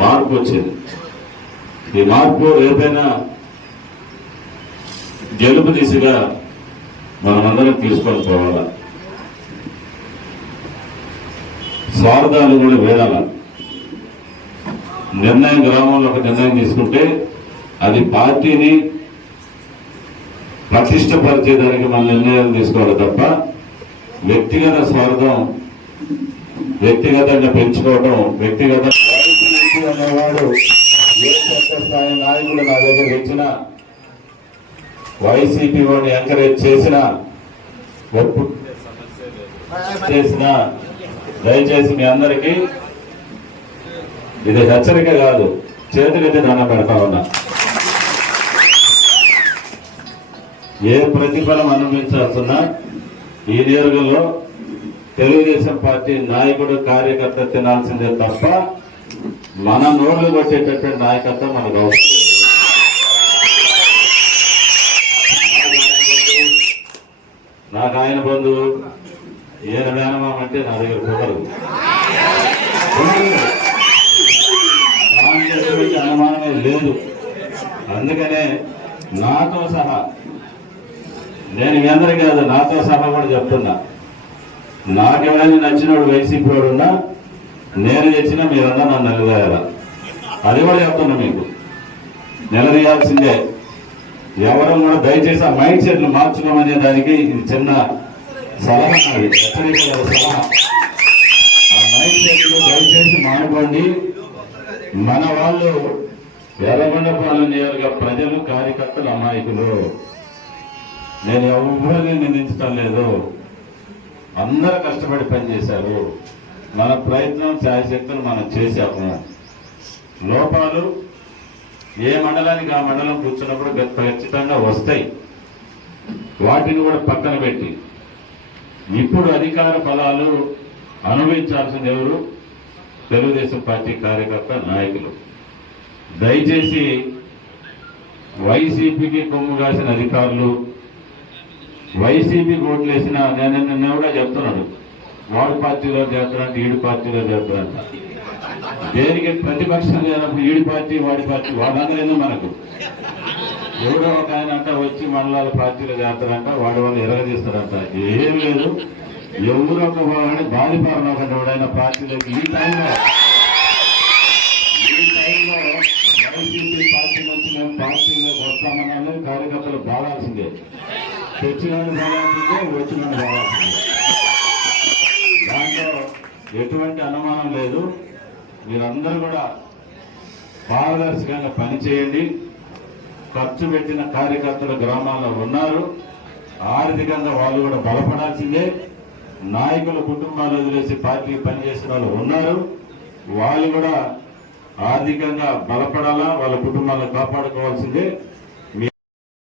మార్పు వచ్చింది. ఈ మార్పు ఏదైనా గెలుపు దిశగా మనమందరం తీసుకొని పోవాలా. స్వార్థాలు కూడా వేయాల. నిర్ణయం గ్రామంలో ఒక నిర్ణయం తీసుకుంటే అది పార్టీని ప్రతిష్టపరిచేదానికి మన నిర్ణయాలు తీసుకోవాలి తప్ప వ్యక్తిగత స్వార్థం, వ్యక్తిగతంగా పెంచుకోవడం, వ్యక్తిగత అనేవాడు ఏ పెద్ద స్థాయి నాయకుడు నా దగ్గర వచ్చిన వైసీపీ వాడిని ఎంకరేజ్ చేసినా దయచేసి మీ అందరికీ ఇది హెచ్చరిక కాదు, చేతులైతే దండం పెడతా ఉన్నా. ఏ ప్రతిఫలం అనుభవించాల్సిన ఈ నియోజకవర్గంలో తెలుగుదేశం పార్టీ నాయకుడు కార్యకర్త తినాల్సిందే తప్ప మన నోళ్లు కొట్టేటటువంటి నాయకత్వం మనకు అవసరం. నాకు ఆయన బంధువు, ఈయన మేనమామంటే నా దగ్గర కుదరదు. అనుమానమే లేదు. అందుకనే నాతో సహా, నేను మీ అందరికీ కాదు, నాతో సహా కూడా చెప్తున్నా, నాకెవరైనా నచ్చినోడు వైసీపీ వాడు ఉన్నా నేను తెచ్చినా మీరంతా నన్ను నిలదీయాలా. అది కూడా చెప్తున్నా, మీకు నిలదీయాల్సిందే. ఎవరు కూడా దయచేసి ఆ మైండ్ సెట్లు మార్చుకోమనే దానికి ఇది చిన్న సలహా, నాది హెచ్చరిక సలహా. ఆ మైండ్ సెట్లు దయచేసి మానుకోండి. మన వాళ్ళు ఎర్రగొండపాలెం నియోజకవర్గ ప్రజలు, కార్యకర్తలు అమాయకులు. నేను ఎవరిని నిందించడం లేదు. అందరూ కష్టపడి పనిచేశారు. మన ప్రయత్నం శాయశక్తులు మనం చేశాము. లోపాలు ఏ మండలానికి ఆ మండలం కూర్చున్నప్పుడు ఖచ్చితంగా వస్తాయి. వాటిని కూడా పక్కన పెట్టి ఇప్పుడు అధికార ఫలాలు అనుభవించాల్సింది ఎవరు? తెలుగుదేశం పార్టీ కార్యకర్త నాయకులు. దయచేసి వైసీపీకి కొమ్ము కాసిన అధికారులు, వైసీపీ ఓట్లు వేసిన, నేను కూడా చెప్తున్నాడు, వాడి పార్టీలో చేస్తారంట, ఈడి పార్టీలో చేస్తారంట. దేనికి ప్రతిపక్షం లేనప్పుడు ఈడి పార్టీ వాడి పార్టీ వాళ్ళందరూ మనకు ఎవడో ఒక ఆయన అంట వచ్చి మండలాల పార్టీలో చేస్తారంట, వాడి వాళ్ళు ఎరగదీస్తారంట. ఏం లేదు, ఎవరో ఒక వాడిని బాధిపారనకుండా ఎవడైనా పార్టీలోకి ఈ టైంలో వైసీపీ పార్టీ నుంచి మేము పార్టీలోకి వస్తామన్నా కార్యకర్తలు బాగాల్సిందే. తెచ్చిన బాగాల్సిందే, వచ్చిన బాగాల్సిందే. దాంట్లో ఎటువంటి అనుమానం లేదు. మీరందరూ కూడా పారదర్శకంగా పనిచేయండి. ఖర్చు పెట్టిన కార్యకర్తలు గ్రామాల్లో ఉన్నారు. ఆర్థికంగా వాళ్ళు కూడా బలపడాల్సిందే. నాయకుల కుటుంబాలు వదిలేసి పార్టీకి పనిచేసిన వాళ్ళు ఉన్నారు. వాళ్ళు కూడా ఆర్థికంగా బలపడాలా, వాళ్ళ కుటుంబాలను కాపాడుకోవాల్సిందే.